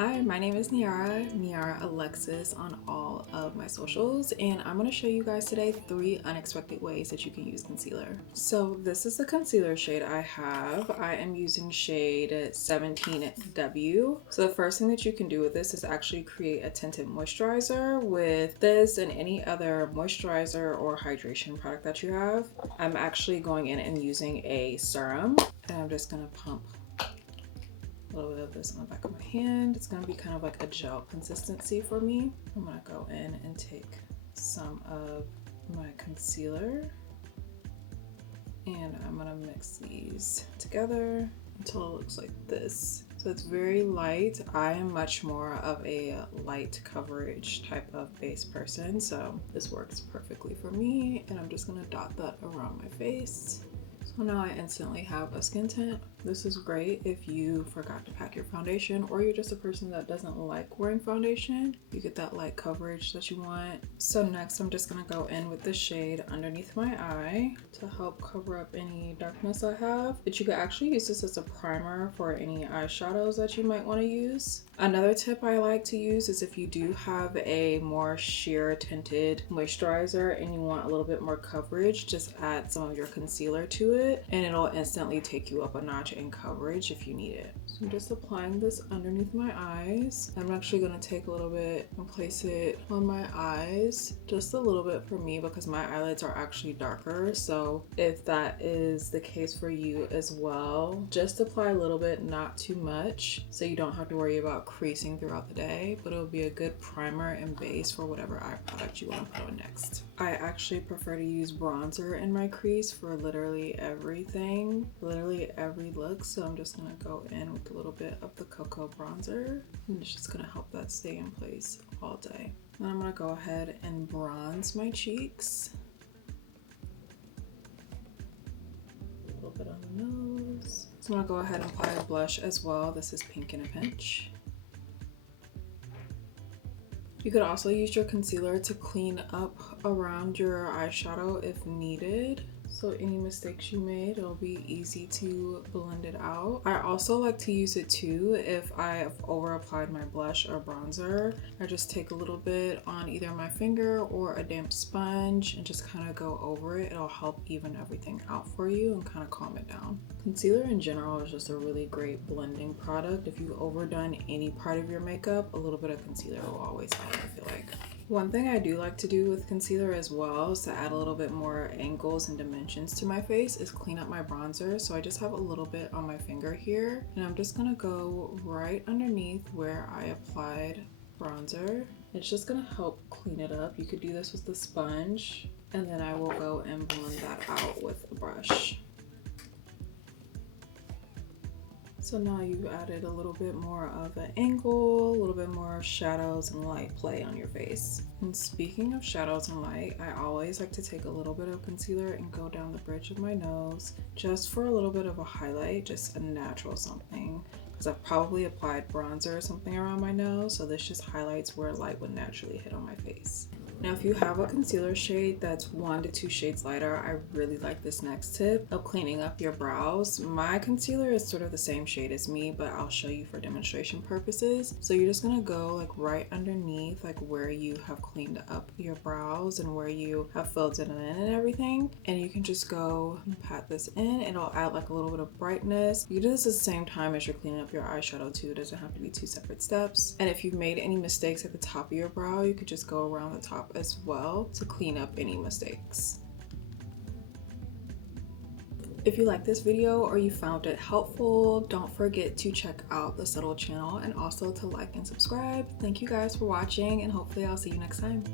Hi, my name is Niara Alexis on all of my socials, and I'm going to show you guys today 3 unexpected ways that you can use concealer. So this is the concealer shade I have. I am using shade 17W. So the first thing that you can do with this is actually create a tinted moisturizer with this and any other moisturizer or hydration product that you have. I'm actually going in and using a serum, and I'm just going to pump a little bit of this on the back of my hand. It's going to be kind of like a gel consistency for me. I'm going to go in and take some of my concealer and I'm going to mix these together until it looks like this. So it's very light. I am much more of a light coverage type of base person, so this works perfectly for me, and I'm just going to dot that around my face. So now I instantly have a skin tint. This is great if you forgot to pack your foundation or you're just a person that doesn't like wearing foundation. You get that light coverage that you want. So next I'm just gonna go in with the shade underneath my eye to help cover up any darkness I have. But you could actually use this as a primer for any eyeshadows that you might want to use. Another tip I like to use is if you do have a more sheer tinted moisturizer and you want a little bit more coverage, just add some of your concealer to it and it'll instantly take you up a notch in coverage if you need it. So I'm just applying this underneath my eyes. I'm actually going to take a little bit and place it on my eyes, just a little bit for me because my eyelids are actually darker. So if that is the case for you as well, just apply a little bit, not too much, so you don't have to worry about creasing throughout the day, but it'll be a good primer and base for whatever eye product you want to put on next. I actually prefer to use bronzer in my crease for literally everything, literally every look. So I'm just gonna go in with a little bit of the cocoa bronzer and it's just gonna help that stay in place all day. Then I'm gonna go ahead and bronze my cheeks. A little bit on the nose. So I'm gonna go ahead and apply a blush as well. This is Pink in a Pinch. You could also use your concealer to clean up around your eyeshadow if needed. So any mistakes you made, it'll be easy to blend it out. I also like to use it too if I have over applied my blush or bronzer. I just take a little bit on either my finger or a damp sponge and just kind of go over it. It'll help even everything out for you and kind of calm it down. Concealer in general is just a really great blending product. If you've overdone any part of your makeup, a little bit of concealer will always help, I feel like. One thing I do like to do with concealer as well is to add a little bit more angles and dimensions to my face is clean up my bronzer. So I just have a little bit on my finger here and I'm just gonna go right underneath where I applied bronzer. It's just gonna help clean it up. You could do this with the sponge and then I will go and blend that out with a brush. So now you've added a little bit more of an angle, a little bit more shadows and light play on your face. And speaking of shadows and light, I always like to take a little bit of concealer and go down the bridge of my nose just for a little bit of a highlight, just a natural something. Because I've probably applied bronzer or something around my nose, so this just highlights where light would naturally hit on my face. Now if you have a concealer shade that's 1 to 2 shades lighter, I really like this next tip of cleaning up your brows. My concealer is sort of the same shade as me, but I'll show you for demonstration purposes. So you're just gonna go like right underneath like where you have cleaned up your brows and where you have filled it in and everything. And you can just go and pat this in. It'll add like a little bit of brightness. You can do this at the same time as you're cleaning up your eyeshadow too. It doesn't have to be 2 separate steps. And if you've made any mistakes at the top of your brow, you could just go around the top as well to clean up any mistakes. If you like this video or you found it helpful, don't forget to check out the Subtl channel and also to like and subscribe. Thank you guys for watching and hopefully I'll see you next time.